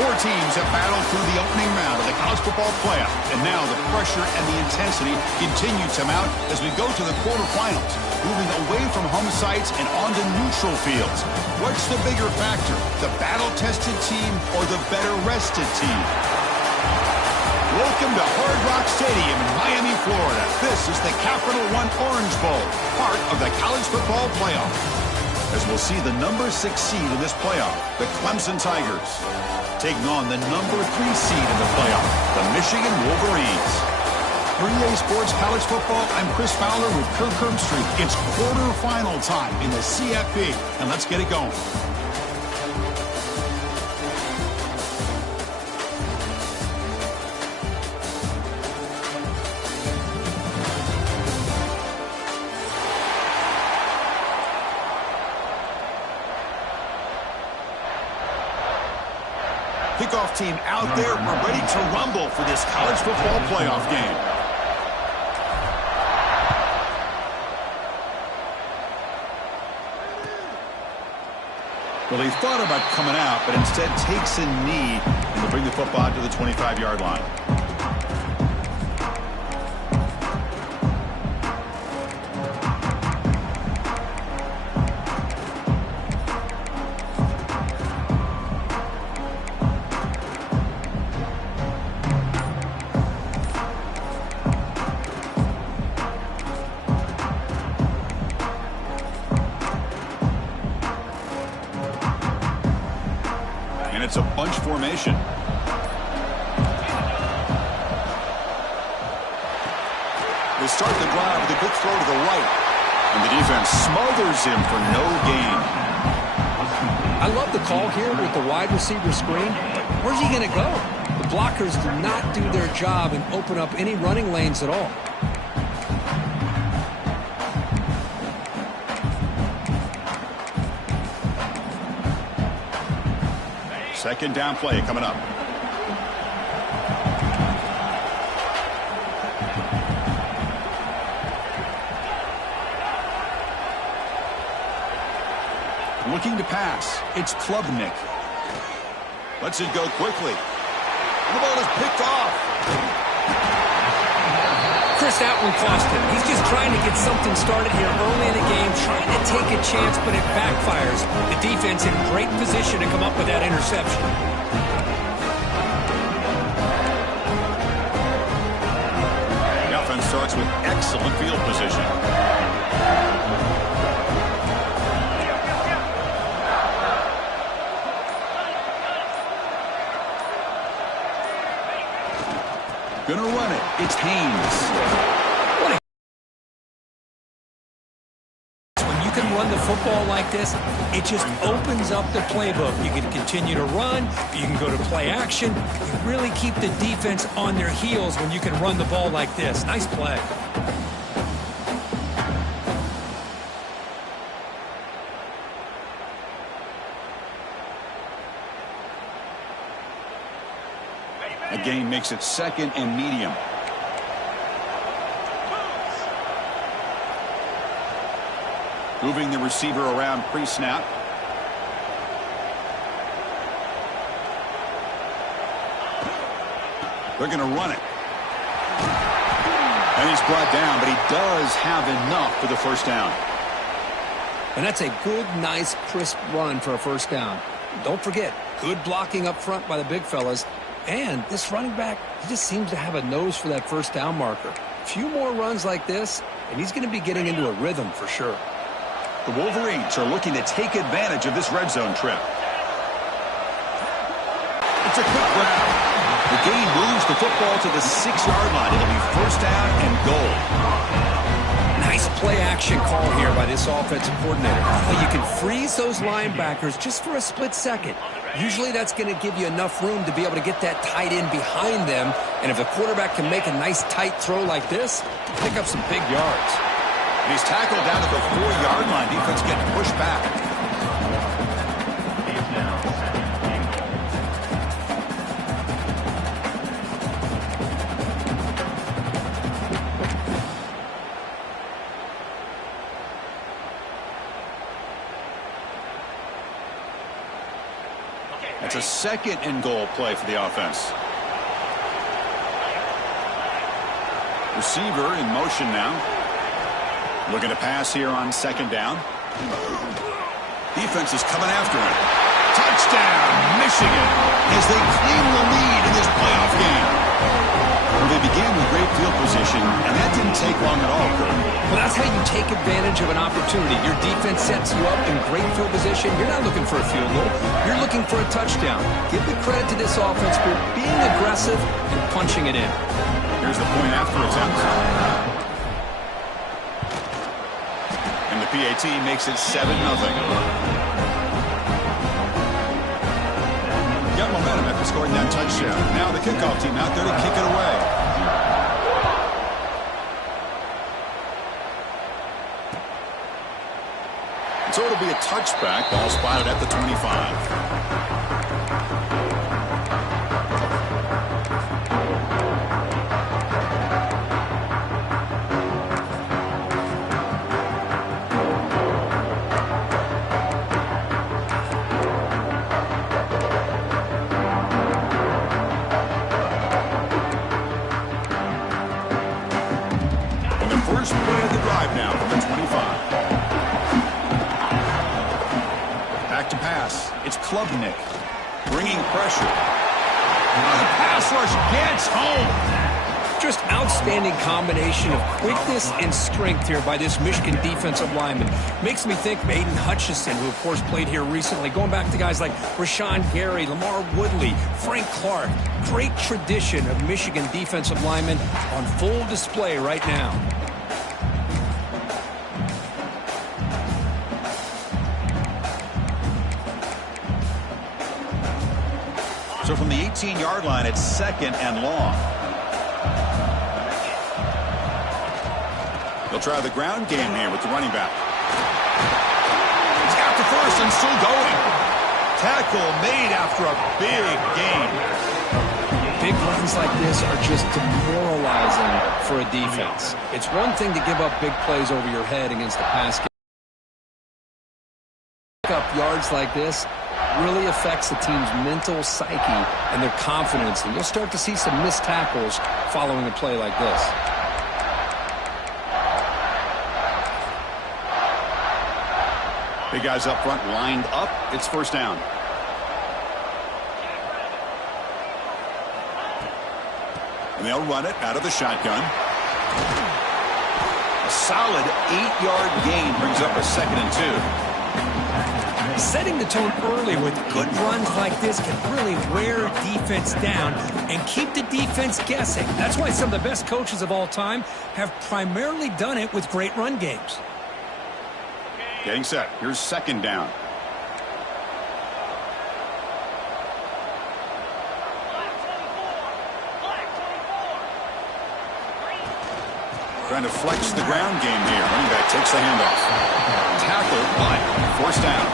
Four teams have battled through the opening round of the college football playoff, and now the pressure and the intensity continue to mount as we go to the quarterfinals, moving away from home sites and onto neutral fields. What's the bigger factor, the battle-tested team or the better-rested team? Welcome to Hard Rock Stadium in Miami, Florida. This is the Capital One Orange Bowl, part of the college football playoff. As we'll see the number 6 seed in this playoff, the Clemson Tigers, taking on the number 3 seed in the playoff, the Michigan Wolverines. For EA Sports College Football, I'm Chris Fowler with Kirk Herbstreit. It's quarterfinal time in the CFP, and let's get it going. Kickoff team out there. We're ready to rumble for this college football playoff game. Well, he thought about coming out, but instead takes a knee and will bring the football to the 25-yard line. It's a bunch formation. They start the drive with a good throw to the right. And the defense smothers him for no gain. I love the call here with the wide receiver screen. Where's he going to go? The blockers do not do their job and open up any running lanes at all. Second down play coming up. Looking to pass. It's Klubnik. Lets it go quickly. And the ball is picked off. Chris, that one cost him. He's just trying to get something started here early in the game, trying to take a chance, but it backfires. The defense in great position to come up with that interception. The offense starts with excellent field position. Gonna run it. It's Haynes. When you can run the football like this, it just opens up the playbook. You can continue to run. You can go to play action. You really keep the defense on their heels when you can run the ball like this. Nice play. A gain makes it second and medium. Moving the receiver around pre-snap. They're going to run it. And he's brought down, but he does have enough for the first down. And that's a good, nice, crisp run for a first down. Don't forget, good blocking up front by the big fellas. And this running back, he just seems to have a nose for that first down marker. A few more runs like this, and he's going to be getting into a rhythm for sure. The Wolverines are looking to take advantage of this red zone trip. It's a quick grab. The gain moves the football to the 6-yard line. It'll be first down and goal. Nice play action call here by this offensive coordinator. You can freeze those linebackers just for a split second. Usually that's going to give you enough room to be able to get that tight end behind them. And if the quarterback can make a nice tight throw like this, pick up some big yards. And he's tackled down at the 4-yard line. Defense getting pushed back. It's a second and goal play for the offense. Receiver in motion now. Looking to pass here on second down. Defense is coming after him. Touchdown, Michigan, as they claim the lead in this playoff game. Well, they began with great field position, and that didn't take long at all, Kurt. Well, that's how you take advantage of an opportunity. Your defense sets you up in great field position. You're not looking for a field goal. You're looking for a touchdown. Give the credit to this offense for being aggressive and punching it in. Here's the point after attempt. And the PAT makes it 7-0. Got momentum after scoring that touchdown. Now the kickoff team out there to kick it away. So it'll be a touchback. Ball spotted at the 25. First play of the drive now from the 25. Back to pass. It's Klubnik bringing pressure. The pass rush gets home. Just outstanding combination of quickness and strength here by this Michigan defensive lineman. Makes me think of Aiden Hutchinson, who of course played here recently. Going back to guys like Rashawn Gary, Lamar Woodley, Frank Clark. Great tradition of Michigan defensive linemen on full display right now. So from the 18-yard line, it's second and long. They'll try the ground game here with the running back. He's got the first and still going. Tackle made after a big gain. Big runs like this are just demoralizing for a defense. It's one thing to give up big plays over your head against the pass game. Pick up yards like this really affects the team's mental psyche and their confidence, and you'll start to see some missed tackles following a play like this. Big guys up front lined up. It's first down. And they'll run it out of the shotgun. A solid 8-yard gain brings up a second and 2. Setting the tone early with good runs like this can really wear defense down and keep the defense guessing. That's why some of the best coaches of all time have primarily done it with great run games. Getting set. Here's second down. Trying to flex the ground game here. Running back takes the handoff. Tackled, but forced down.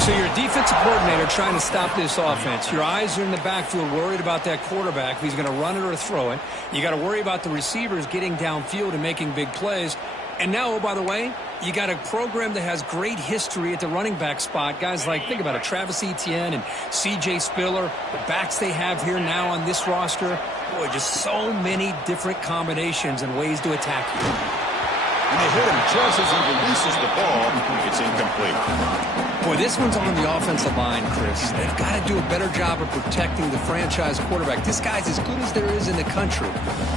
So you're a defensive coordinator trying to stop this offense. Your eyes are in the backfield worried about that quarterback, if he's going to run it or throw it. You got to worry about the receivers getting downfield and making big plays. And now, oh, by the way, you got a program that has great history at the running back spot. Guys like, think about it, Travis Etienne and C.J. Spiller, the backs they have here now on this roster. Boy, just so many different combinations and ways to attack you. And they hit him just as he releases the ball. It's incomplete. Boy, this one's on the offensive line, Chris. They've got to do a better job of protecting the franchise quarterback. This guy's as good as there is in the country,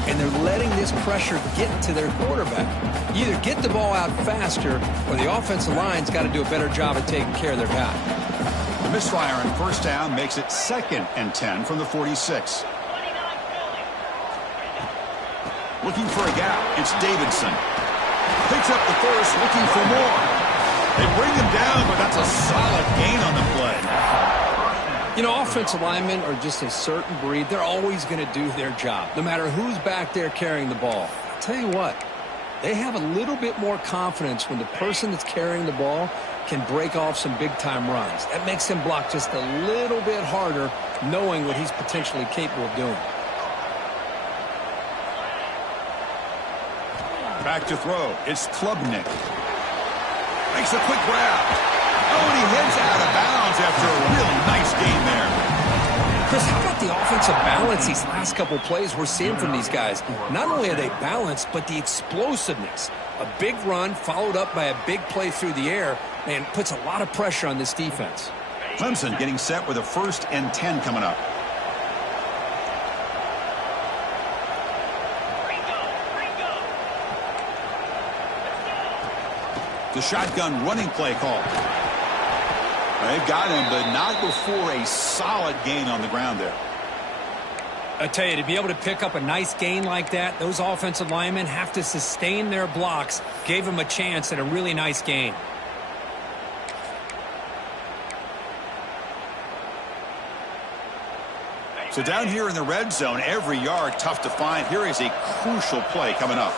and they're letting this pressure get to their quarterback. You either get the ball out faster, or the offensive line's got to do a better job of taking care of their guy. The misfire on first down makes it second and 10 from the 46. Looking for a gap. It's Davidson. Picks up the first, looking for more. They bring him down, but that's a solid gain on the play. You know, offensive linemen are just a certain breed. They're always going to do their job, no matter who's back there carrying the ball. I'll tell you what, they have a little bit more confidence when the person that's carrying the ball can break off some big-time runs. That makes him block just a little bit harder, knowing what he's potentially capable of doing. Back to throw. It's Klubnik. Makes a quick grab. Oh, and he heads out of bounds bounds after a really nice gain there. Chris, how about the offensive balance these last couple plays we're seeing from these guys? Not only are they balanced, but the explosiveness. A big run followed up by a big play through the air, and puts a lot of pressure on this defense. Clemson getting set with a 1st and 10 coming up. The shotgun running play call. They've got him, but not before a solid gain on the ground there. I tell you, to be able to pick up a nice gain like that, those offensive linemen have to sustain their blocks. Gave him a chance at a really nice gain. So down here in the red zone, every yard tough to find. Here is a crucial play coming up.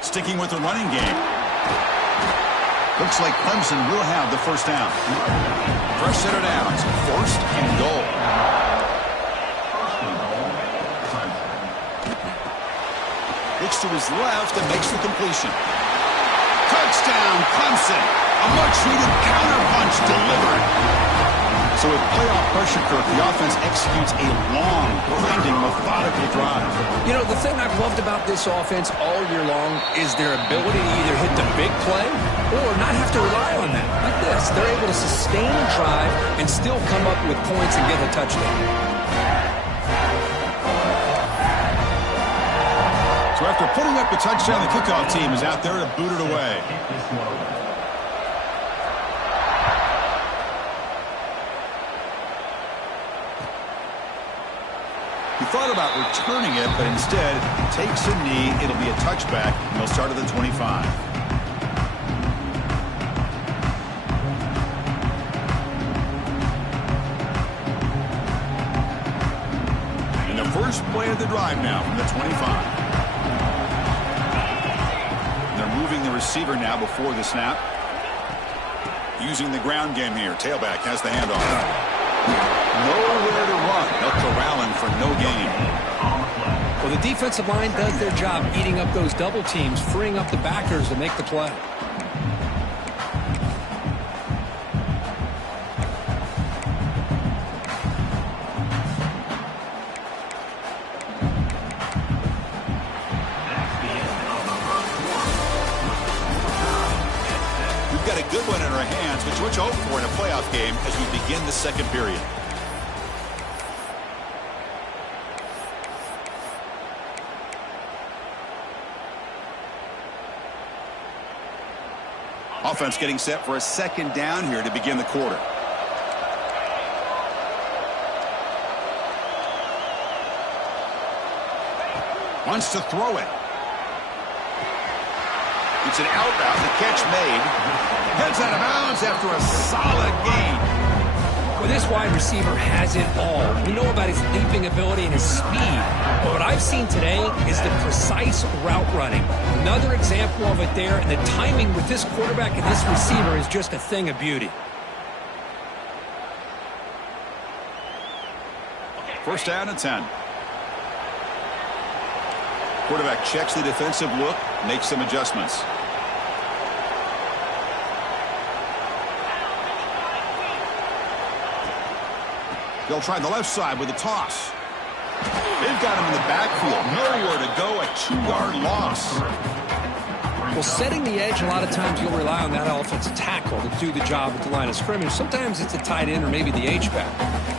Sticking with the running game. Looks like Clemson will have the 1st down. Fresh set of downs, 1st and goal. Looks to his left and makes the completion. Touchdown, Clemson. A much-needed counterpunch delivered. So with playoff pressure, Kirk, the offense executes a long, grinding, methodical drive. You know, the thing I've loved about this offense all year long is their ability to either hit the big play or not have to rely on that. Like this, they're able to sustain a drive and still come up with points and get a touchdown. So after putting up a touchdown, the kickoff team is out there to boot it away. He thought about returning it, but instead takes a knee. It'll be a touchback, and they'll start at the 25. And the first play of the drive now from the 25. They're moving the receiver now before the snap. Using the ground game here. Tailback has the handoff. Nowhere to run. They'll corral him for no gain. Well, the defensive line does their job eating up those double teams, freeing up the backers to make the play. We've got a good one in our hands, which what you hope for in a playoff game as we begin the 2nd period. Offense getting set for a 2nd down here to begin the quarter. Wants to throw it. It's an out route. The catch made. Heads out of bounds after a solid gain. Well, this wide receiver has it all. We know about his leaping ability and his speed. But what I've seen today is the precise route running. Another example of it there, and the timing with this quarterback and this receiver is just a thing of beauty. 1st down and 10. Quarterback checks the defensive look, makes some adjustments. They'll try the left side with a toss. They've got him in the backfield. Nowhere to go. A 2-yard loss. Well, setting the edge, a lot of times you'll rely on that offensive tackle to do the job at the line of scrimmage. Sometimes it's a tight end or maybe the H-back.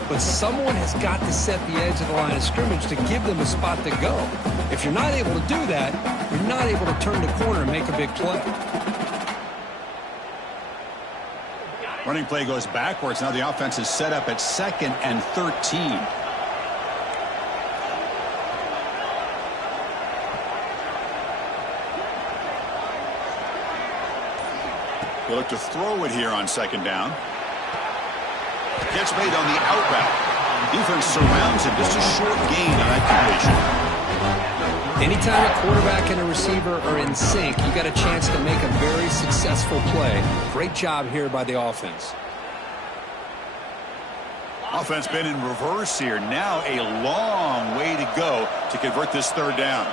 But someone has got to set the edge of the line of scrimmage to give them a spot to go. If you're not able to do that, you're not able to turn the corner and make a big play. Running play goes backwards. Now the offense is set up at 2nd and 13. They look to throw it here on 2nd down. Catch made on the out route. Defense surrounds him. Just a short gain on that completion. Anytime a quarterback and a receiver are in sync, you got a chance to make a very successful play. Great job here by the offense. Offense been in reverse here. Now a long way to go to convert this third down.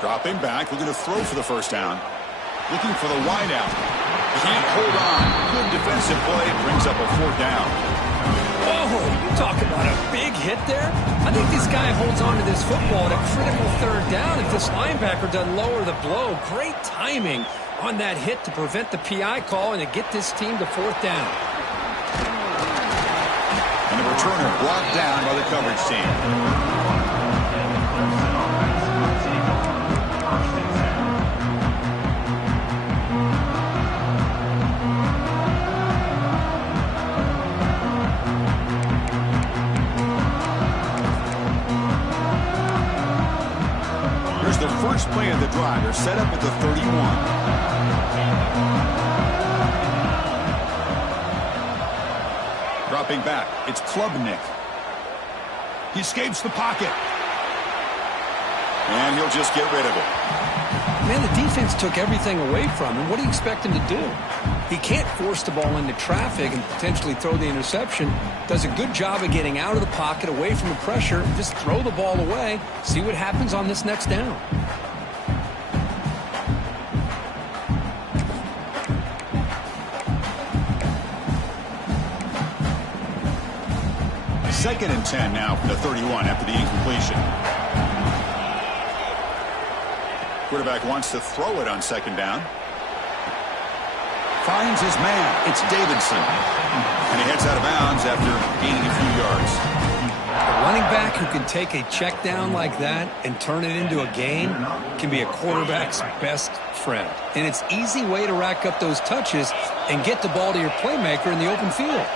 Dropping back, looking to throw for the first down. Looking for the wide out. Can't hold on. Good defensive play. Brings up a fourth down. Whoa, you talk about a big hit there. I think this guy holds on to this football at a critical third down if this linebacker doesn't lower the blow. Great timing on that hit to prevent the PI call and to get this team to fourth down. And the returner brought down by the coverage team. The first play of the drive. They're set up at the 31. Dropping back. It's Klubnik. He escapes the pocket. And he'll just get rid of it. Man, the defense took everything away from him. What do you expect him to do? He can't force the ball into traffic and potentially throw the interception. Does a good job of getting out of the pocket, away from the pressure, and just throw the ball away. See what happens on this next down. Second and 10 now from the 31 after the incompletion. Quarterback wants to throw it on second down. Finds his man. It's Davidson. And he heads out of bounds after gaining a few yards. A running back who can take a check down like that and turn it into a gain can be a quarterback's best friend. And it's an easy way to rack up those touches and get the ball to your playmaker in the open field.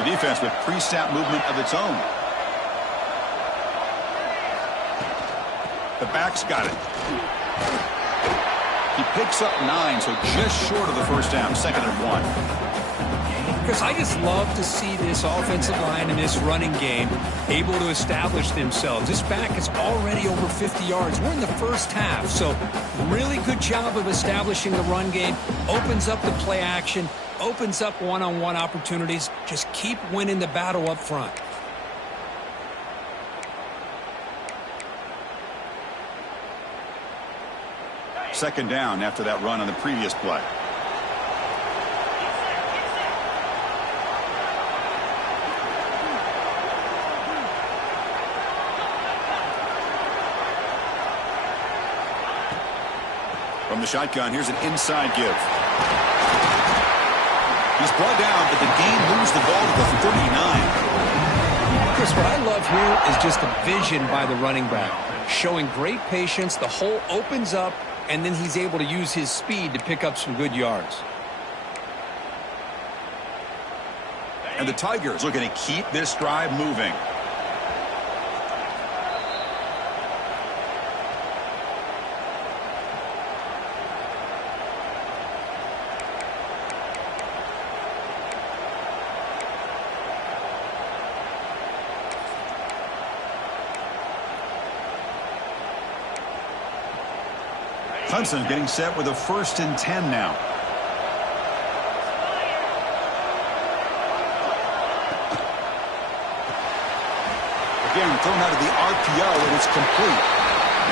The defense with pre-snap movement of its own. The back's got it. He picks up 9, so just short of the first down, second and 1. Because I just love to see this offensive line in this running game able to establish themselves. This back is already over 50 yards. We're in the first half, so really good job of establishing the run game. Opens up the play action, opens up one-on-one opportunities. Just keep winning the battle up front. Second down after that run on the previous play. From the shotgun, here's an inside give. He's brought down, but the game moves the ball to the 39. Chris, what I love here is just the vision by the running back. Showing great patience, the hole opens up, and then he's able to use his speed to pick up some good yards. And the Tigers looking to keep this drive moving. Clemson getting set with a 1st and 10 now. Again, thrown out of the RPO, and it's complete.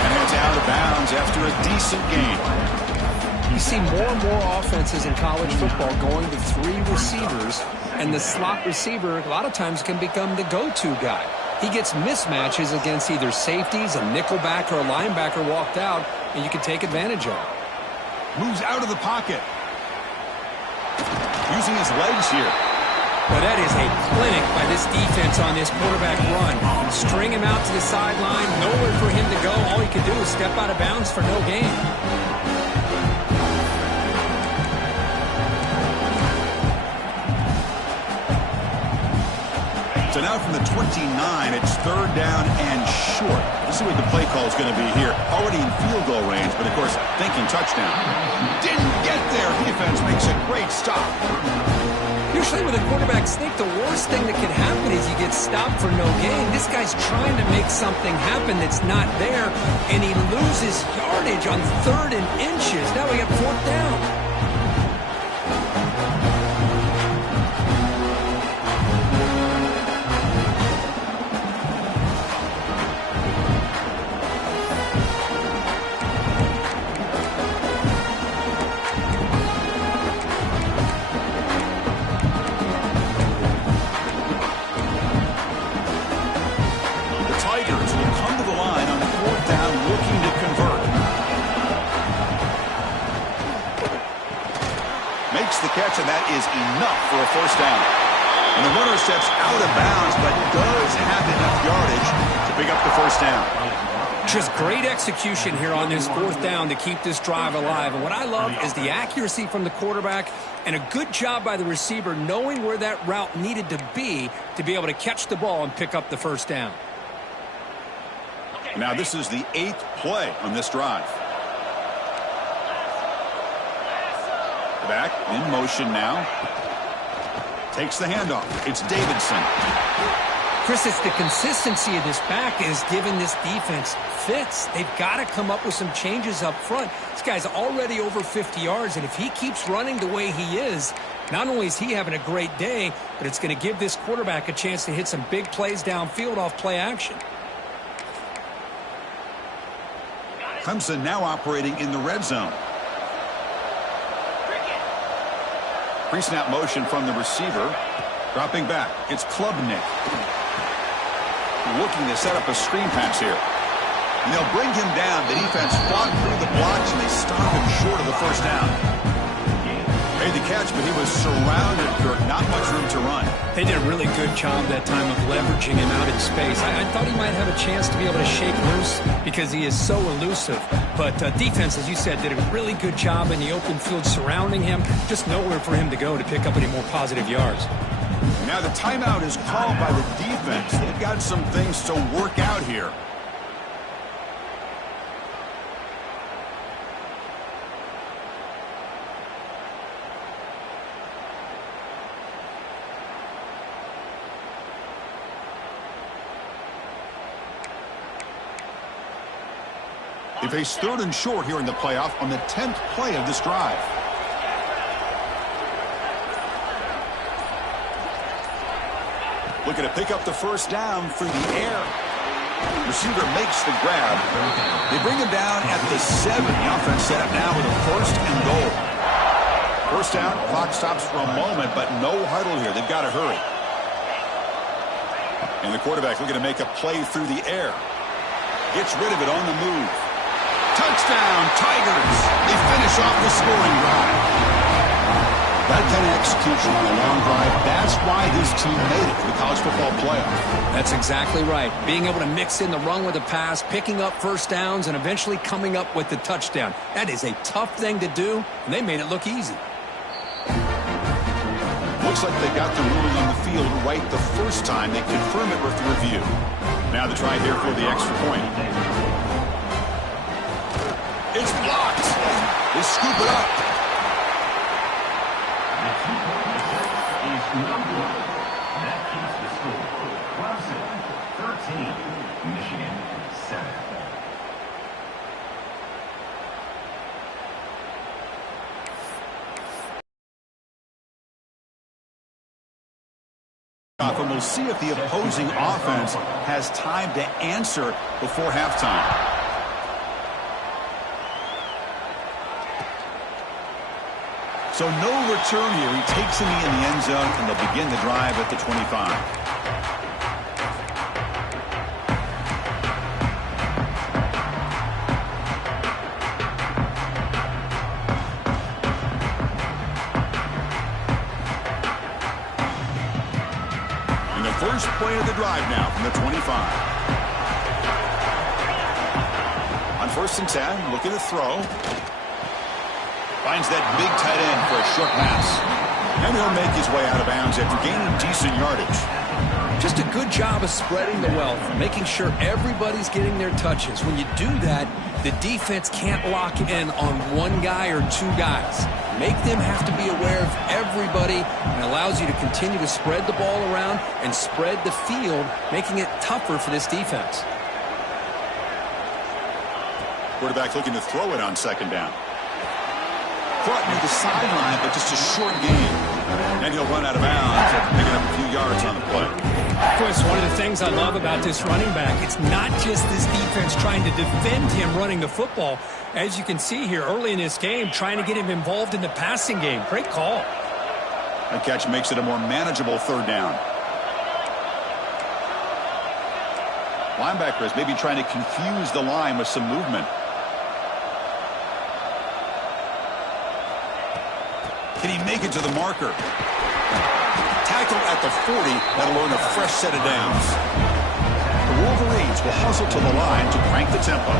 And heads out of bounds after a decent gain. You see more and more offenses in college football going to 3 receivers, and the slot receiver a lot of times can become the go-to guy. He gets mismatches against either safeties, a nickelback, or a linebacker walked out, and you can take advantage of it. Moves out of the pocket. Using his legs here. Well, that is a clinic by this defense on this quarterback run. String him out to the sideline, nowhere for him to go. All he can do is step out of bounds for no gain. So now from the 29, it's third down and short. Let's see what the play call is going to be here. Already in field goal range, but of course, thinking touchdown. Didn't get there. Defense makes a great stop. Usually with a quarterback sneak, the worst thing that can happen is you get stopped for no gain. This guy's trying to make something happen that's not there, and he loses yardage on 3rd and inches. Now we got 4th down. The catch, and that is enough for a 1st down. And the runner steps out of bounds, but does have enough yardage to pick up the 1st down. Just great execution here on this 4th down to keep this drive alive. And what I love is the accuracy from the quarterback and a good job by the receiver knowing where that route needed to be able to catch the ball and pick up the 1st down. Now this is the 8th play on this drive. Back in motion now. Takes the handoff. It's Davidson. Chris, it's the consistency of this back is giving this defense fits. They've got to come up with some changes up front. This guy's already over 50 yards, and if he keeps running the way he is, not only is he having a great day, but it's going to give this quarterback a chance to hit some big plays downfield off play action. Clemson now operating in the red zone. Pre-snap motion from the receiver. Dropping back. It's Klubnik. Looking to set up a screen pass here. And they'll bring him down. The defense fought through the blocks, and they stop him short of the 1st down. Made the catch, but he was surrounded. Not much room to run. They did a really good job that time of leveraging him out in space. I thought he might have a chance to be able to shake loose because he is so elusive. But defense, as you said, did a really good job in the open field surrounding him. Just nowhere for him to go to pick up any more positive yards. Now the timeout is called by the defense. They've got some things to work out here. They face 3rd and short here in the playoff on the 10th play of this drive. Looking to pick up the 1st down through the air. Receiver makes the grab. They bring him down at the 7. The offense set up now with a 1st and goal. 1st down, clock stops for a moment, but no huddle here. They've got to hurry. And the quarterback looking to make a play through the air. Gets rid of it on the move. Touchdown, Tigers. They finish off the scoring drive. That kind of execution on a long drive, that's why this team made it to the college football playoff. That's exactly right. Being able to mix in the run with the pass, picking up 1st downs, and eventually coming up with the touchdown. That is a tough thing to do, and they made it look easy. Looks like they got the ruling on the field right the 1st time. They confirm it with the review. Now the try here for the extra point. It's blocked. They scoop it up. That keeps the score. Clemson 13, Michigan 7. And we'll see if the opposing offense has time to answer before halftime. So no return here. He takes a knee in the end zone, and they'll begin the drive at the 25. And the first play of the drive now from the 25. On 1st and 10, look at the throw. Finds that big tight end for a short pass. And he'll make his way out of bounds after gaining decent yardage. Just a good job of spreading the wealth, making sure everybody's getting their touches. When you do that, the defense can't lock in on one guy or two guys. Make them have to be aware of everybody, and allows you to continue to spread the ball around and spread the field, making it tougher for this defense. Quarterback looking to throw it on second down. Caught near the sideline, but just a short gain. And he'll run out of bounds after picking up a few yards on the play. Chris, one of the things I love about this running back, it's not just this defense trying to defend him running the football. As you can see here early in this game, trying to get him involved in the passing game. Great call. That catch makes it a more manageable third down. Linebacker is maybe trying to confuse the line with some movement. Can he make it to the marker? Tackle at the 40. That'll earn a fresh set of downs. The Wolverines will hustle to the line to crank the tempo.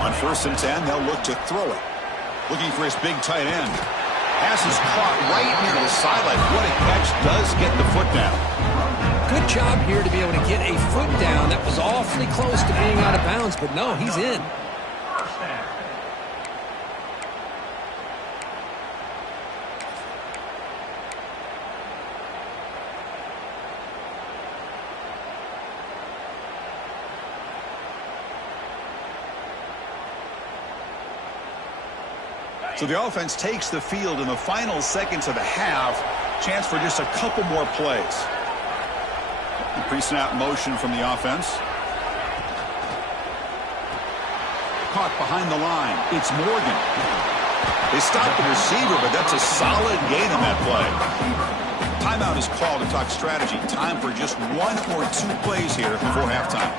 On 1st and 10, they'll look to throw it. Looking for his big tight end. Pass is caught right near the sideline. What a catch. Does get the foot down. Good job here to be able to get a foot down. That was awfully close to being out of bounds, but no, he's in. So the offense takes the field in the final seconds of the half. Chance for just a couple more plays. The pre-snap motion from the offense. Caught behind the line. It's Morgan. They stopped the receiver, but that's a solid gain on that play. Timeout is called to talk strategy. Time for just one or two plays here before halftime.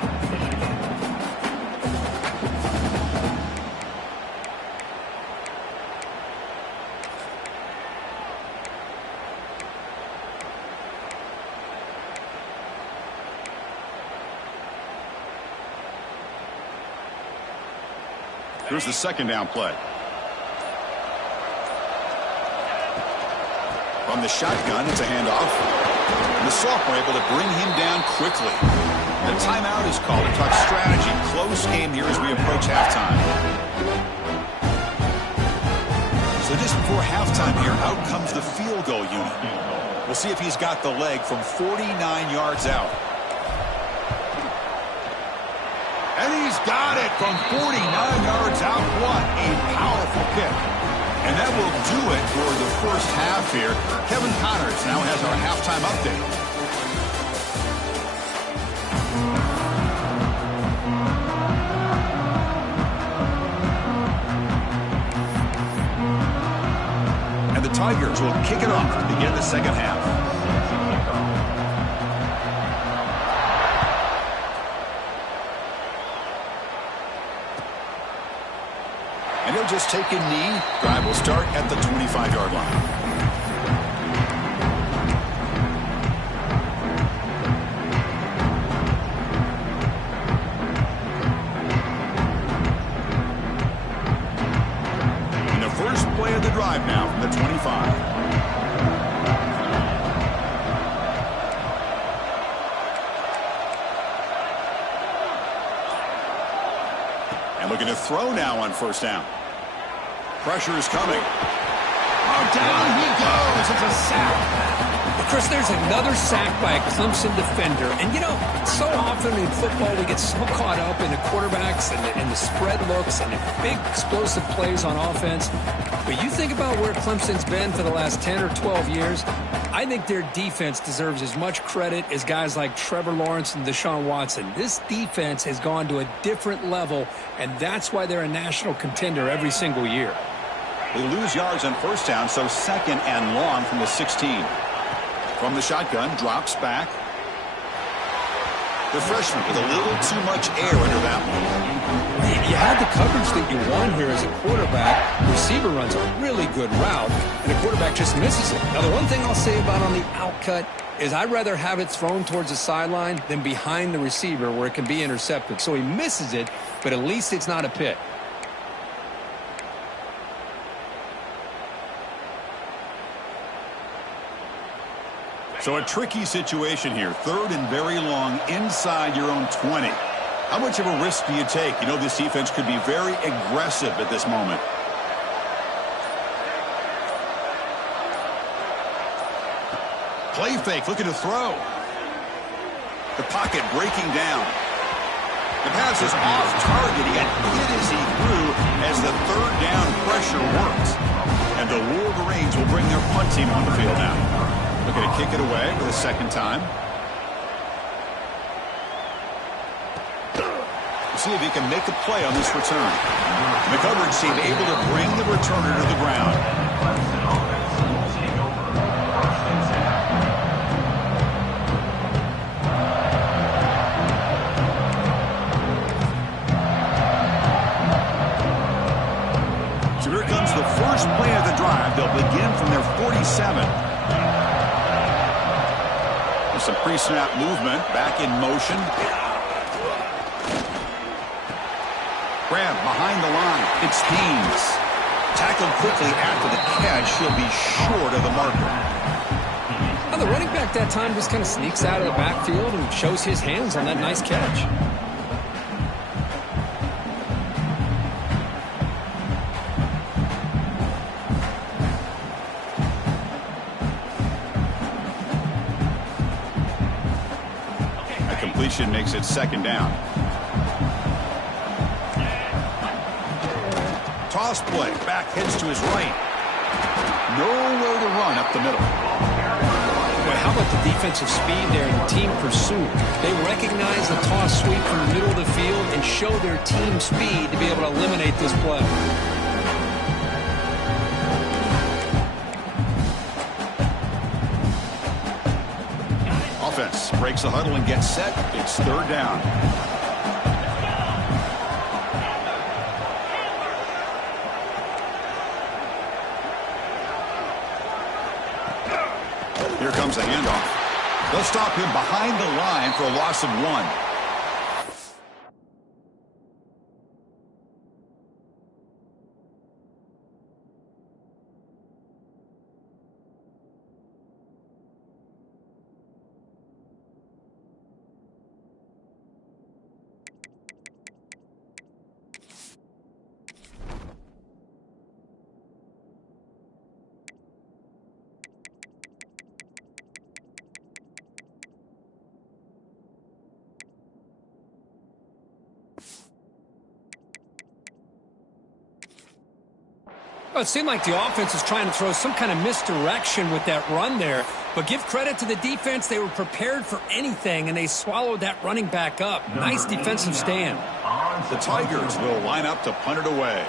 Here's the second down play. From the shotgun, it's a handoff. And the sophomore able to bring him down quickly. The timeout is called to talk strategy. Close game here as we approach halftime. So just before halftime here, out comes the field goal unit. We'll see if he's got the leg from 49 yards out. And he's got it from 49 yards out. What a powerful kick. And that will do it for the first half here. Kevin Connors now has our halftime update. And the Tigers will kick it off to begin the second half. And he'll just take a knee. Drive will start at the 25-yard line. And the first play of the drive now from the 25. And looking to throw now on first down. Pressure is coming. Oh, down he goes. It's a sack. Chris, there's another sack by a Clemson defender. And, you know, so often in football we get so caught up in the quarterbacks and the spread looks and the big explosive plays on offense. But you think about where Clemson's been for the last 10 or 12 years, I think their defense deserves as much credit as guys like Trevor Lawrence and Deshaun Watson. This defense has gone to a different level, and that's why they're a national contender every single year. They lose yards on first down, so second and long from the 16. From the shotgun, drops back. The freshman with a little too much air under that one. You had the coverage that you want here as a quarterback. The receiver runs a really good route, and the quarterback just misses it. Now, the one thing I'll say about on the outcut is I'd rather have it thrown towards the sideline than behind the receiver where it can be intercepted. So he misses it, but at least it's not a pick. So a tricky situation here. 3rd and very long inside your own 20. How much of a risk do you take? You know this defense could be very aggressive at this moment. Play fake, looking to throw. The pocket breaking down. The pass is off target. He got hit as he threw as the 3rd down pressure works. And the Wolverines will bring their punt team on the field now. Looking to kick it away for the 2nd time. We'll see if he can make a play on this return. The coverage team able to bring the returner to the ground. So here comes the first play of the drive. They'll begin from their 47. There's some pre-snap movement. Back in motion. Grab behind the line. It's Haynes. Tackled quickly after the catch. He'll be short of the marker. Well, the running back that time just kind of sneaks out of the backfield and shows his hands on that nice catch. A completion makes it 2nd down. Toss play. Back heads to his right. Nowhere to run up the middle. Boy, how about the defensive speed there and team pursuit? They recognize the toss sweep from the middle of the field and show their team speed to be able to eliminate this play. Offense breaks the huddle and gets set. It's 3rd down. Here comes a handoff. They'll stop him behind the line for a loss of 1. Well, it seemed like the offense is trying to throw some kind of misdirection with that run there. But give credit to the defense. They were prepared for anything, and they swallowed that running back up. Nice defensive stand. The Tigers will line up to punt it away.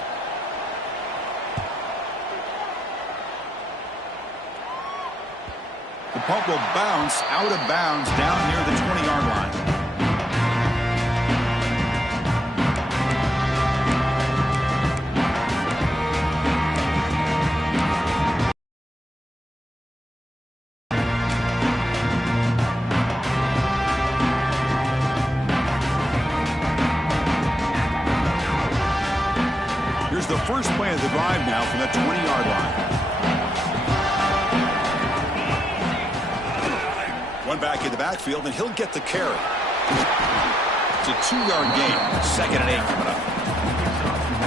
The punt will bounce out of bounds down near the 20-yard line. The first play of the drive now from the 20-yard line. One back in the backfield, and he'll get the carry. It's a 2-yard gain. 2nd and 8 coming up.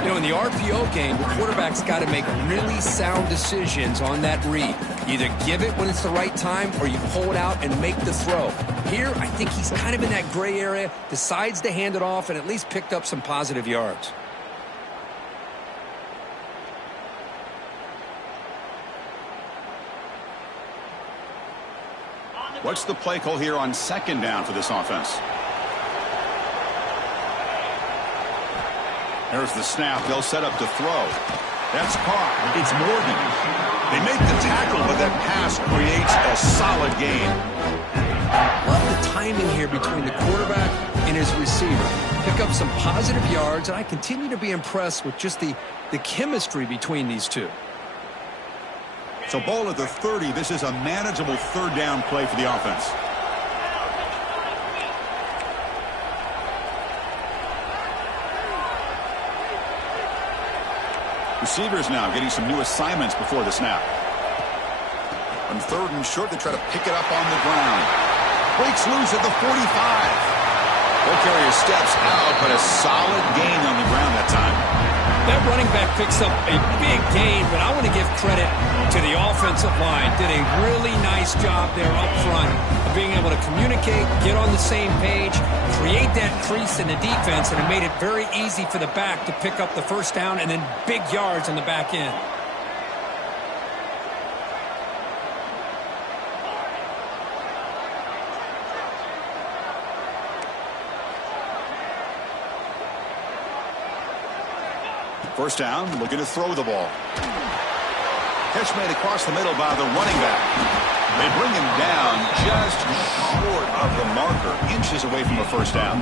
You know, in the RPO game, the quarterback's got to make really sound decisions on that read. Either give it when it's the right time or you pull it out and make the throw. Here, I think he's kind of in that gray area, decides to hand it off, and at least picked up some positive yards. What's the play call here on 2nd down for this offense? There's the snap. They'll set up to throw. That's caught. It's Morgan. They make the tackle, but that pass creates a solid gain. Love the timing here between the quarterback and his receiver. Pick up some positive yards, and I continue to be impressed with just the chemistry between these two. So ball at the 30. This is a manageable 3rd down play for the offense. Receivers now getting some new assignments before the snap. On 3rd and short, they try to pick it up on the ground. Breaks loose at the 45. Ball carrier steps out, but a solid gain on the ground that time. That running back picks up a big gain, but I want to give credit to the offensive line. Did a really nice job there up front of being able to communicate, get on the same page, create that crease in the defense, and it made it very easy for the back to pick up the first down and then big yards on the back end. First down, looking to throw the ball. Catch made across the middle by the running back. They bring him down just short of the marker, inches away from a first down.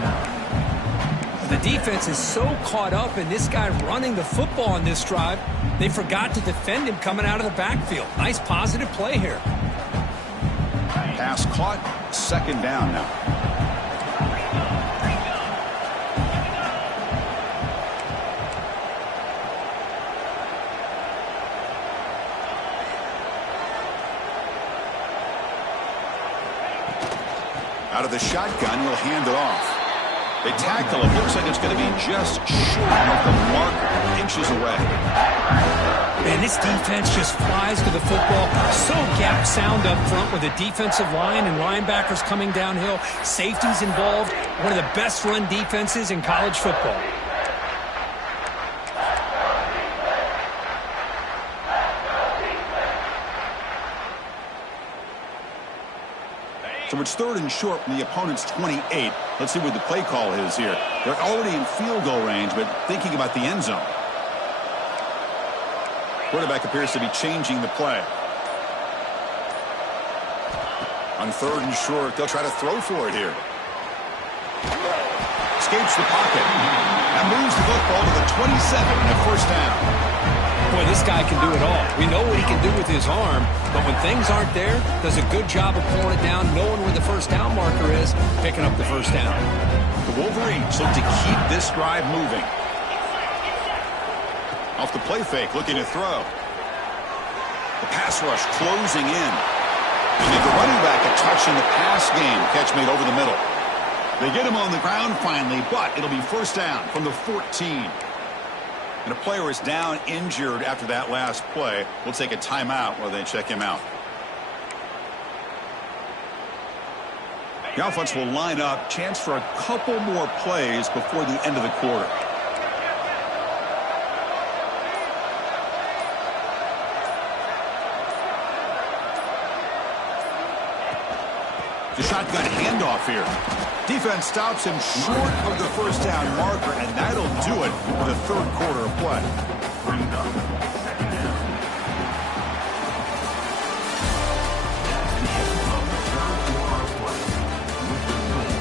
The defense is so caught up in this guy running the football on this drive, they forgot to defend him coming out of the backfield. Nice positive play here. Pass caught, 2nd down now. Out of the shotgun, he'll hand it off. They tackle him. Looks like it's going to be just short of the marker, inches away. Man, this defense just flies to the football. So gap sound up front with the defensive line and linebackers coming downhill. Safeties involved. One of the best run defenses in college football. So it's 3rd and short from the opponent's 28. Let's see what the play call is here. They're already in field goal range, but thinking about the end zone. Quarterback appears to be changing the play. On 3rd and short, they'll try to throw for it here. Escapes the pocket. And moves the football to the 27 and a first down. Boy, this guy can do it all. We know what he can do with his arm, but when things aren't there, does a good job of pulling it down, knowing where the first down marker is, picking up the first down. The Wolverines look to keep this drive moving. Off the play fake, looking to throw. The pass rush closing in. And give the running back a touch in the pass game. Catch made over the middle. They get him on the ground finally, but it'll be first down from the 14. And a player is down injured after that last play. We'll take a timeout while they check him out. The offense will line up. Chance for a couple more plays before the end of the quarter. The shotgun handoff here. Defense stops him short of the first down marker, and that'll do it for the 3rd quarter of play.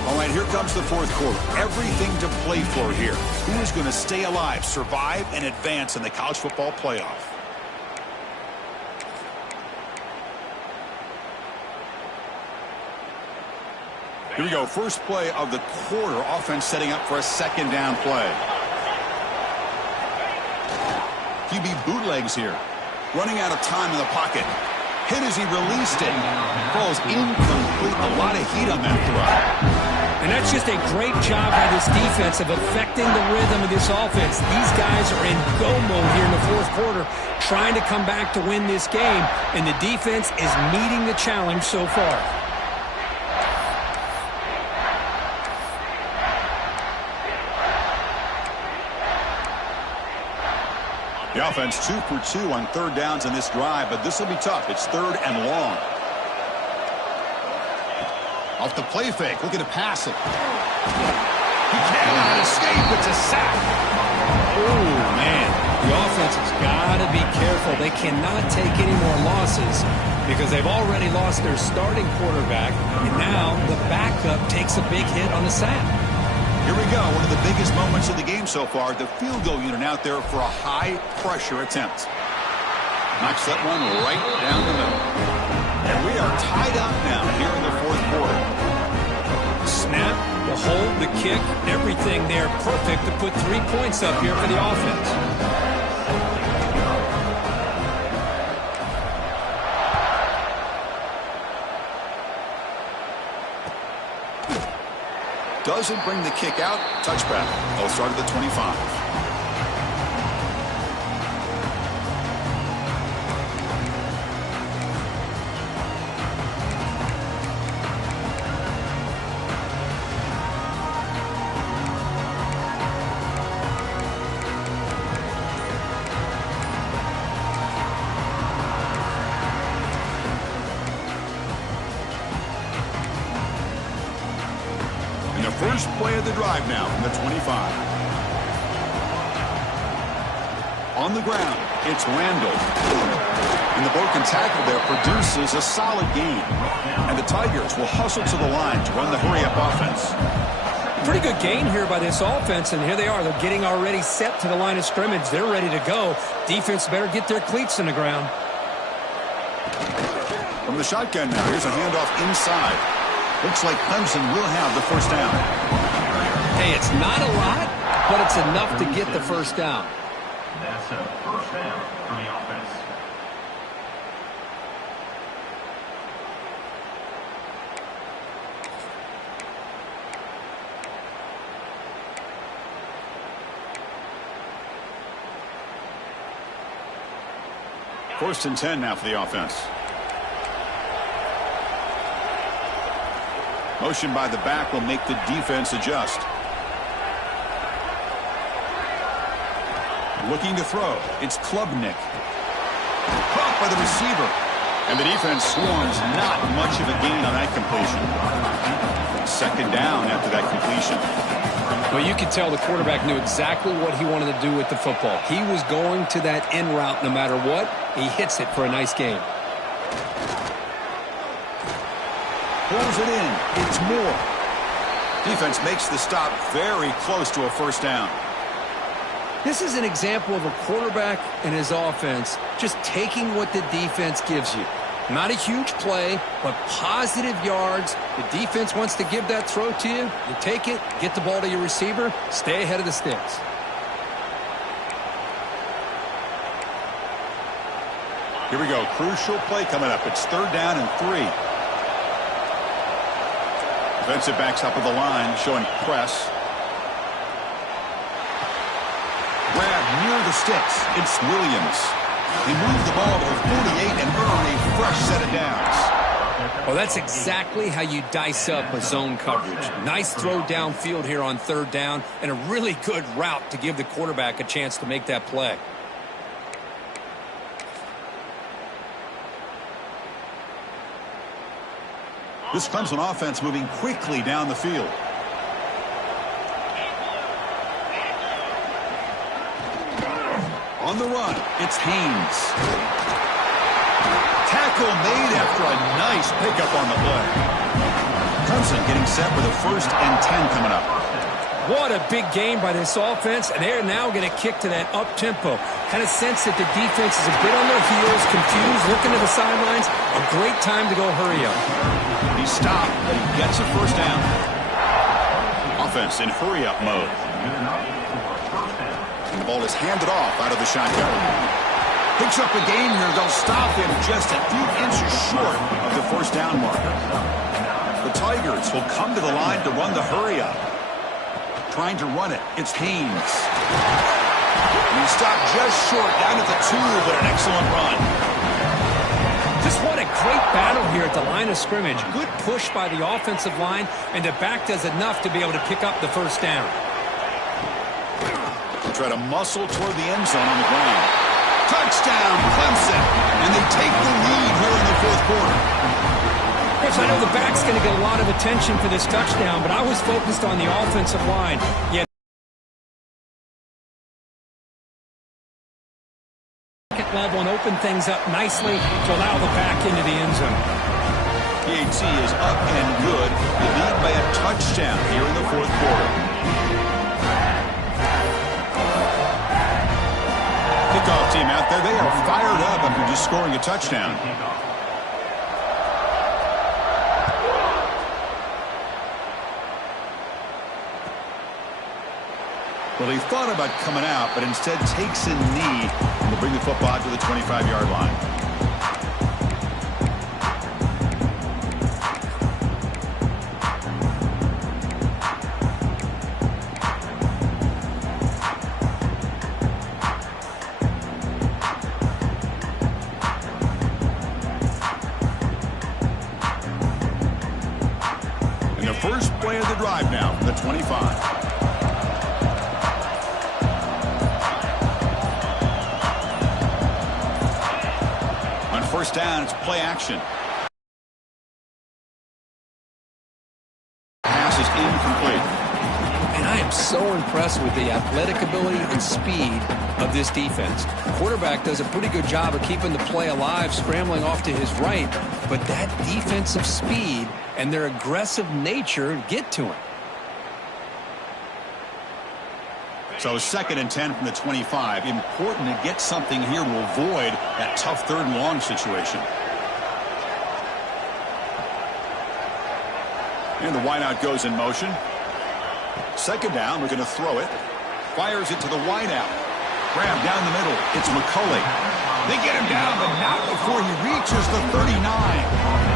All right, here comes the 4th quarter. Everything to play for here. Who is going to stay alive, survive, and advance in the college football playoff? Here we go. First play of the quarter. Offense setting up for a 2nd down play. QB bootlegs here. Running out of time in the pocket. Hit as he released it. Falls incomplete. A lot of heat on that throw. And that's just a great job by this defense of affecting the rhythm of this offense. These guys are in go mode here in the 4th quarter, trying to come back to win this game, and the defense is meeting the challenge so far. The offense 2 for 2 on 3rd downs in this drive, but this will be tough. It's 3rd and long. Off the play fake, looking to pass it. He cannot escape. It's a sack. Oh, man. The offense has got to be careful. They cannot take any more losses because they've already lost their starting quarterback, and now the backup takes a big hit on the sack. Here we go. One of the biggest moments of the game so far. The field goal unit out there for a high-pressure attempt. Knocks that one right down the middle. And we are tied up now here in the 4th quarter. Snap, the hold, the kick, everything there perfect to put 3 points up here for the offense. doesn't bring the kick out. Touchback. They'll start at the 25. First play of the drive now from the 25. On the ground, it's Randall. And the broken tackle there produces a solid gain. And the Tigers will hustle to the line to run the hurry-up offense. Pretty good gain here by this offense, and here they are. They're getting already set to the line of scrimmage. They're ready to go. Defense better get their cleats in the ground. From the shotgun now, here's a handoff inside. Looks like Clemson will have the first down. Hey, it's not a lot, but it's enough to get the first down. That's a first down for the offense. First and 10 now for the offense. Motion by the back will make the defense adjust. Looking to throw. It's Klubnik. Caught by the receiver. And the defense swarms. Not much of a gain on that completion. Second down after that completion. Well, you could tell the quarterback knew exactly what he wanted to do with the football. He was going to that end route no matter what. He hits it for a nice gain. Pulls it in. It's Moore. Defense makes the stop very close to a first down. This is an example of a quarterback and his offense just taking what the defense gives you. Not a huge play, but positive yards. The defense wants to give that throw to you. You take it, get the ball to your receiver, stay ahead of the sticks. Here we go. Crucial play coming up. It's third down and 3. Defensive backs up of the line, showing press. Grab near the sticks. It's Williams. He moved the ball to the 48 and earned a fresh set of downs. Well, that's exactly how you dice up a zone coverage. Nice throw downfield here on third down, and a really good route to give the quarterback a chance to make that play. This Clemson offense moving quickly down the field. On the run, it's Haynes. Tackle made after a nice pickup on the play. Clemson getting set with a first and 10 coming up. What a big game by this offense, and they're now going to kick to that up-tempo. Kind of sense that the defense is a bit on their heels, confused, looking to the sidelines. A great time to go hurry up. He stopped, but he gets a first down. Offense in hurry-up mode. And the ball is handed off out of the shotgun. Picks up a gain here. They'll stop him just a few inches short of the first down marker. The Tigers will come to the line to run the hurry-up. Trying to run it. It's Haynes. And he stopped just short down at the 2, but an excellent run. Just what a great battle here at the line of scrimmage. Good push by the offensive line, and the back does enough to be able to pick up the first down. They try to muscle toward the end zone on the ground. Touchdown, Clemson. And they take the lead here in the fourth quarter. Chris, I know the back's going to get a lot of attention for this touchdown, but I was focused on the offensive line. Yeah. Level and open things up nicely to allow the back into the end zone. PAT is up and good. They lead by a touchdown here in the fourth quarter. Kickoff team out there, they are fired up after just scoring a touchdown. Well, he thought about coming out, but instead takes a knee and will bring the football to the 25-yard line. first play of the drive now from the 25. First down, it's play action. Pass is incomplete. And I am so impressed with the athletic ability and speed of this defense. The quarterback does a pretty good job of keeping the play alive, scrambling off to his right, but that defensive speed and their aggressive nature get to him. So 2nd and 10 from the 25. Important to get something here to avoid that tough 3rd and long situation. And the wideout goes in motion. 2nd down, we're going to throw it. Fires it to the wideout. Grab down the middle. It's McCulley. They get him down, but not before he reaches the 39.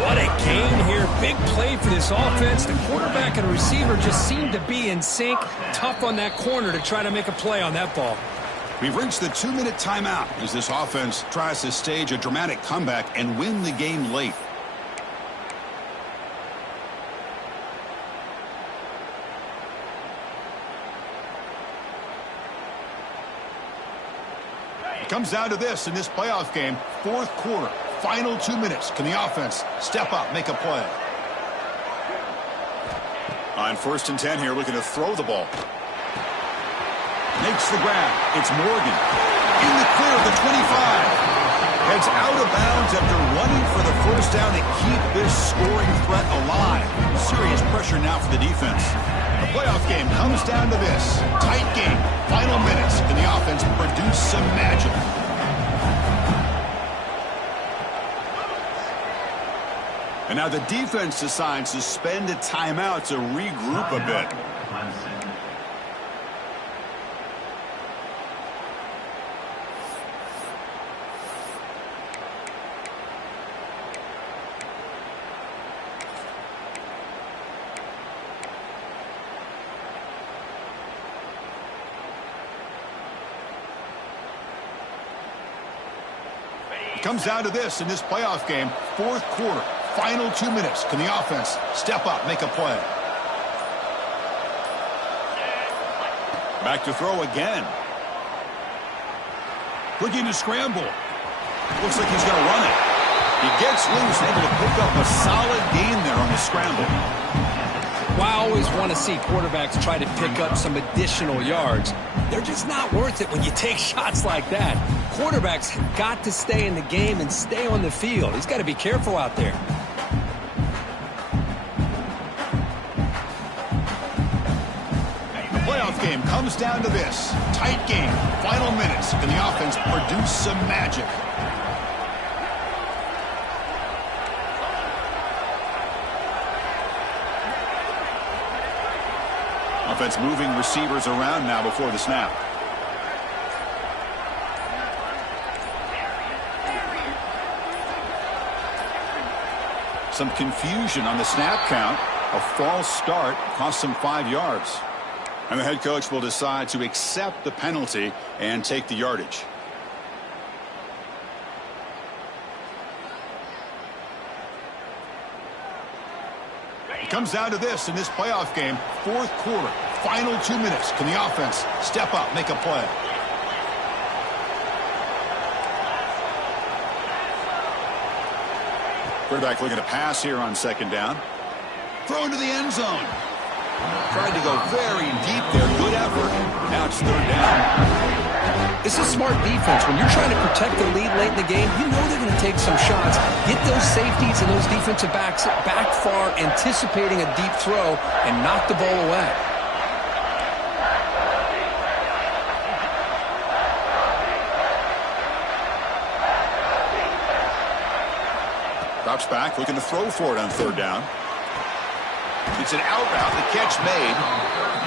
What a gain here. Big play for this offense. The quarterback and receiver just seem to be in sync. Tough on that corner to try to make a play on that ball. We've reached the 2-minute timeout as this offense tries to stage a dramatic comeback and win the game late. It comes down to this in this playoff game, 4th quarter. Final 2 minutes. Can the offense step up, make a play? On 1st and 10 here, looking to throw the ball. Makes the grab. It's Morgan. In the clear of the 25. Heads out of bounds after running for the first down to keep this scoring threat alive. Serious pressure now for the defense. The playoff game comes down to this. Tight game. Final minutes. Can the offense produce some magic? And now the defense decides to spend a timeout to regroup a bit. It comes down to this in this playoff game, 4th quarter. Final 2 minutes. Can the offense step up, make a play? Back to throw again. Looking to scramble. Looks like he's going to run it. He gets loose, able to pick up a solid gain there on the scramble. Well, I always want to see quarterbacks try to pick up some additional yards. They're just not worth it when you take shots like that. Quarterbacks have got to stay in the game and stay on the field. He's got to be careful out there. Game comes down to this. Tight game. Final minutes. Can the offense produce some magic? Offense moving receivers around now before the snap. Some confusion on the snap count. A false start cost them 5 yards. And the head coach will decide to accept the penalty and take the yardage. It comes down to this in this playoff game, 4th quarter, final 2 minutes. Can the offense step up, make a play? Quarterback looking to pass here on 2nd down. Throw into the end zone. Tried to go very deep there. Good effort. Now it's 3rd down. This is smart defense. When you're trying to protect the lead late in the game, you know they're going to take some shots. Get those safeties and those defensive backs back far, anticipating a deep throw, and knock the ball away. Drops back, looking to throw for it on 3rd down. It's an out route, the catch made.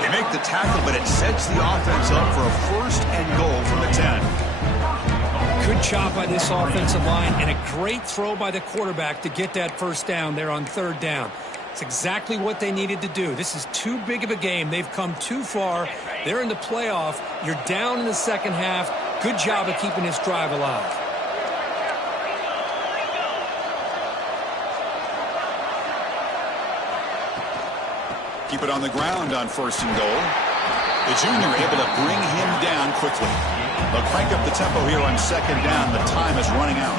They make the tackle, but it sets the offense up for a 1st and goal from the 10. Good job by this offensive line and a great throw by the quarterback to get that 1st down there on 3rd down. It's exactly what they needed to do. This is too big of a game. They've come too far. They're in the playoff. You're down in the 2nd half. Good job of keeping this drive alive. keep it on the ground on 1st and goal. The junior able to bring him down quickly. They'll crank up the tempo here on 2nd down. The time is running out.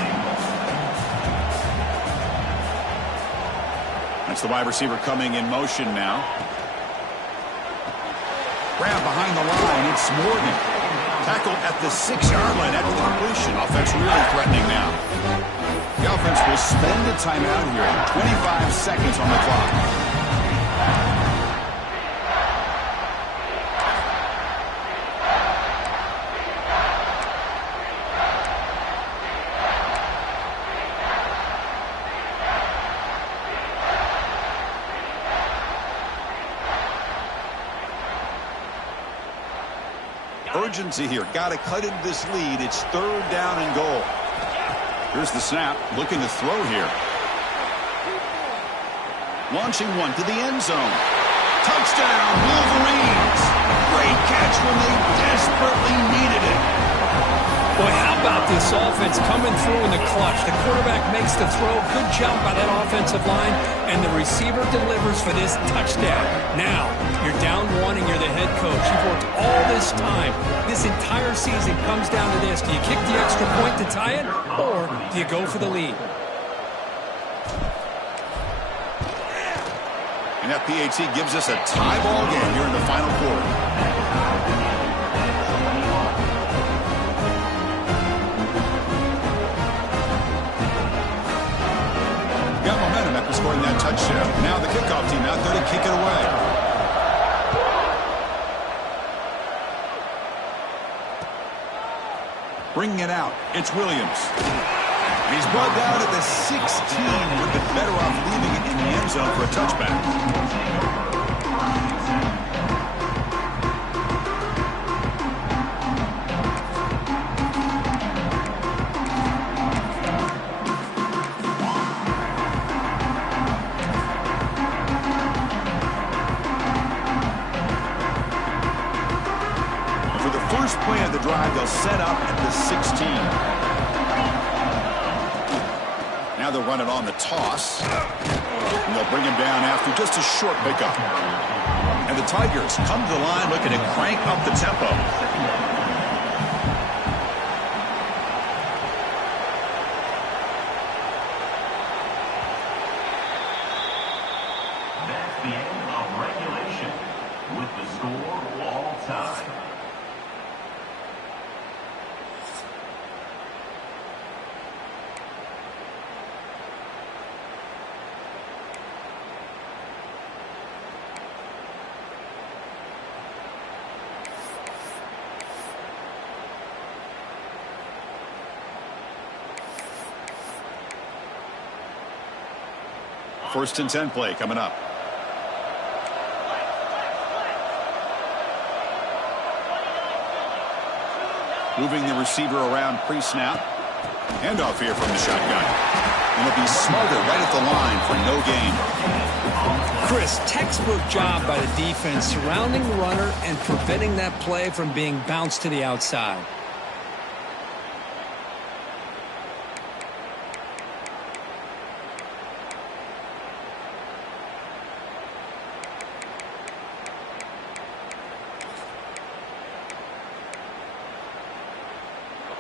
That's the wide receiver coming in motion now. Grab behind the line. It's Morgan. Tackled at the 6-yard line after the completion. Offense really threatening now. The offense will spend a timeout here. 25 seconds on the clock. Urgency here. Got to cut into this lead. It's 3rd down and goal. Here's the snap. Looking to throw here. Launching one to the end zone. Touchdown, Wolverines. Great catch when they desperately needed it. Boy, how about this offense coming through in the clutch? The quarterback makes the throw. Good job by that offensive line. And the receiver delivers for this touchdown. Now, you're down 1 and you're the head coach. You've worked all this time. This entire season comes down to this. Do you kick the extra point to tie it, or do you go for the lead? And that PAT gives us a tie ball game here in the final quarter. Got momentum after scoring that touchdown. Now the kickoff team out there to kick it away. Bringing it out, it's Williams. He's brought down at the 16. Would have been better off leaving it in the end zone for a touchback. First play of the drive, they'll set up at the 16. Now they'll run it on the toss. And they'll bring him down after just a short pickup. And the Tigers come to the line looking to crank up the tempo. That's the end of regulation with the score all time. First and 10 play coming up. Moving the receiver around pre-snap. Handoff here from the shotgun. And it'll be Smarter right at the line for no gain. Chris, textbook job by the defense surrounding the runner and preventing that play from being bounced to the outside.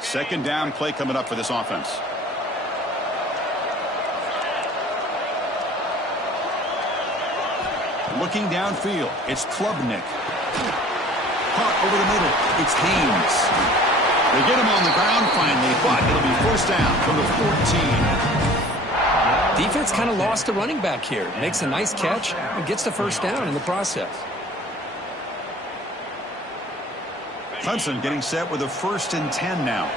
Second down play coming up for this offense. Looking downfield, it's Klubnik. Caught over the middle, it's Haynes. They get him on the ground finally, but it'll be first down from the 14. Defense kind of lost the running back here. Makes a nice catch and gets the first down in the process. Clemson getting set with a 1st and 10 now.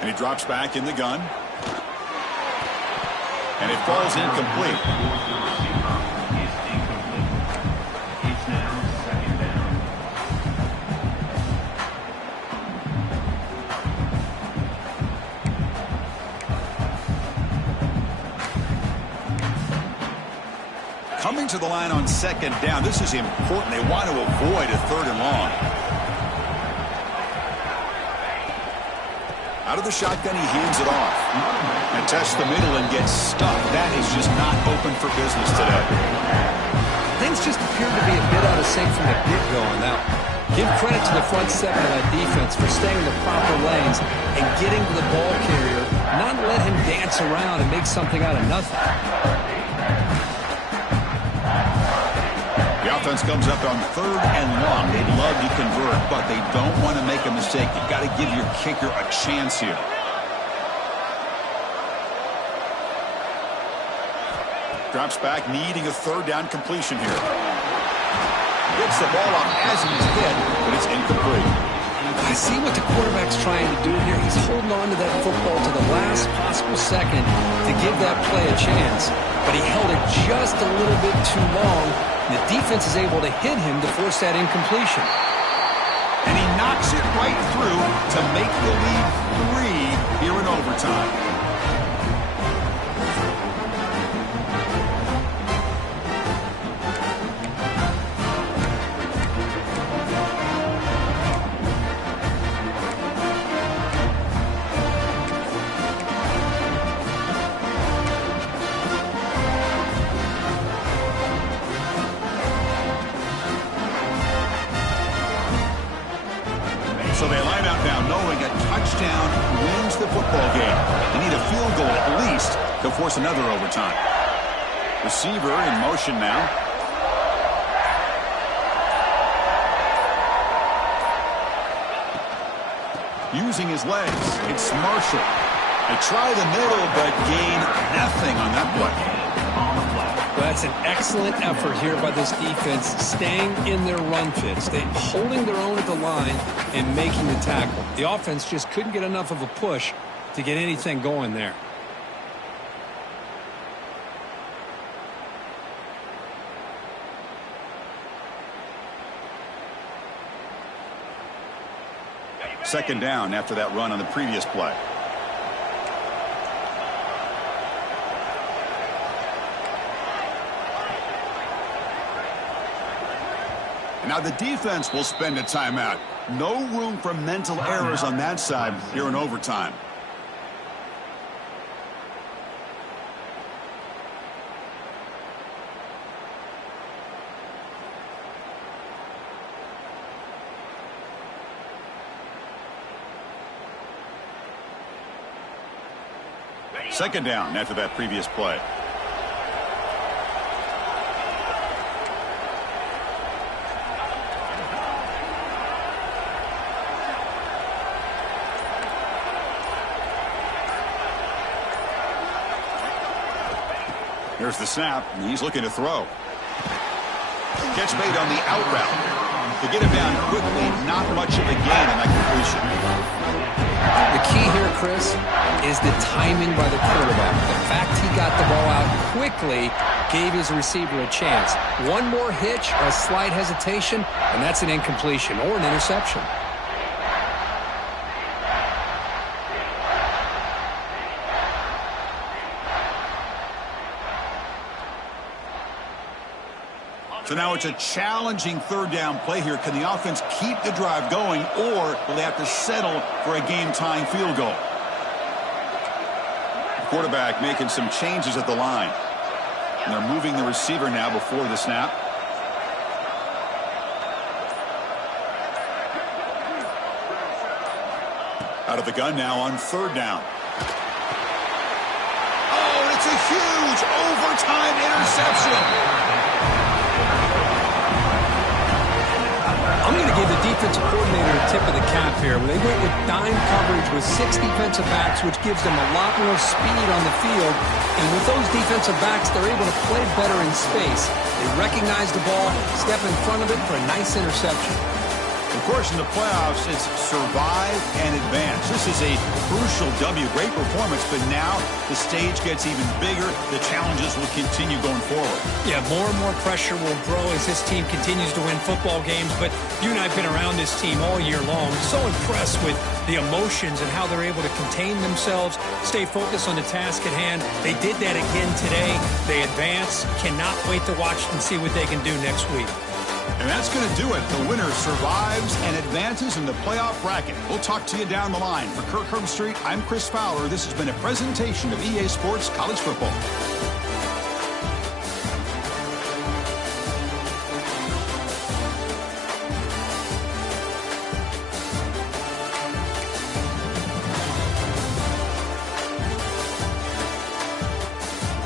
And he drops back in the gun. And it falls incomplete. Coming to the line on second down. This is important. They want to avoid a 3rd and long. Out of the shotgun, he hands it off. And tests the middle and gets stuffed. That is just not open for business today. Things just appear to be a bit out of sync from the get-go on that one. Give credit to the front 7 of that defense for staying in the proper lanes and getting to the ball carrier, not let him dance around and make something out of nothing. The offense comes up on 3rd and long. They'd love to convert, but they don't want to make a mistake. You've got to give your kicker a chance here. Drops back, needing a 3rd down completion here. Gets the ball off as he's hit, but it's incomplete. I see what the quarterback's trying to do here. He's holding on to that football to the last possible second to give that play a chance. But he held it just a little bit too long. And the defense is able to hit him to force that incompletion. And he knocks it right through to make the lead 3 here in overtime. So they line out now knowing a touchdown wins the football game. They need a field goal at least to force another overtime. Receiver in motion now. Using his legs, it's Marshall. They try the middle but gain nothing on that play. Well, that's an excellent effort here by this defense, staying in their run fits. They're holding their own at the line and making the tackle. The offense just couldn't get enough of a push to get anything going there. Second down after that run on the previous play. Now the defense will spend a timeout. No room for mental errors on that side here in overtime. Second down after that previous play. Here's the snap, and he's looking to throw. Catch made on the out route. To get him down quickly, not much of a gain on that completion. The key here, Chris, is the timing by the quarterback. The fact he got the ball out quickly gave his receiver a chance. One more hitch, a slight hesitation, and that's an incompletion or an interception. So now it's a challenging third down play here. Can the offense keep the drive going, or will they have to settle for a game-tying field goal? The quarterback making some changes at the line. And they're moving the receiver now before the snap. Out of the gun now on third down. Oh, it's a huge overtime interception. I'm going to give the defensive coordinator a tip of the cap here. They went with dime coverage with 6 defensive backs, which gives them a lot more speed on the field. And with those defensive backs, they're able to play better in space. They recognize the ball, step in front of it for a nice interception. Of course, in the playoffs, it's survive and advance. This This is a crucial W. Great performance, but now the stage gets even bigger. The challenges will continue going forward. Yeah, more and more pressure will grow as this team continues to win football games. But you and I have been around this team all year long. So impressed with the emotions and how they're able to contain themselves, stay focused on the task at hand. They did that again today. They advance. Cannot wait to watch and see what they can do next week. And that's going to do it. The winner survives and advances in the playoff bracket. We'll talk to you down the line. For Kirk Herbstreit, I'm Chris Fowler. This has been a presentation of EA Sports College Football.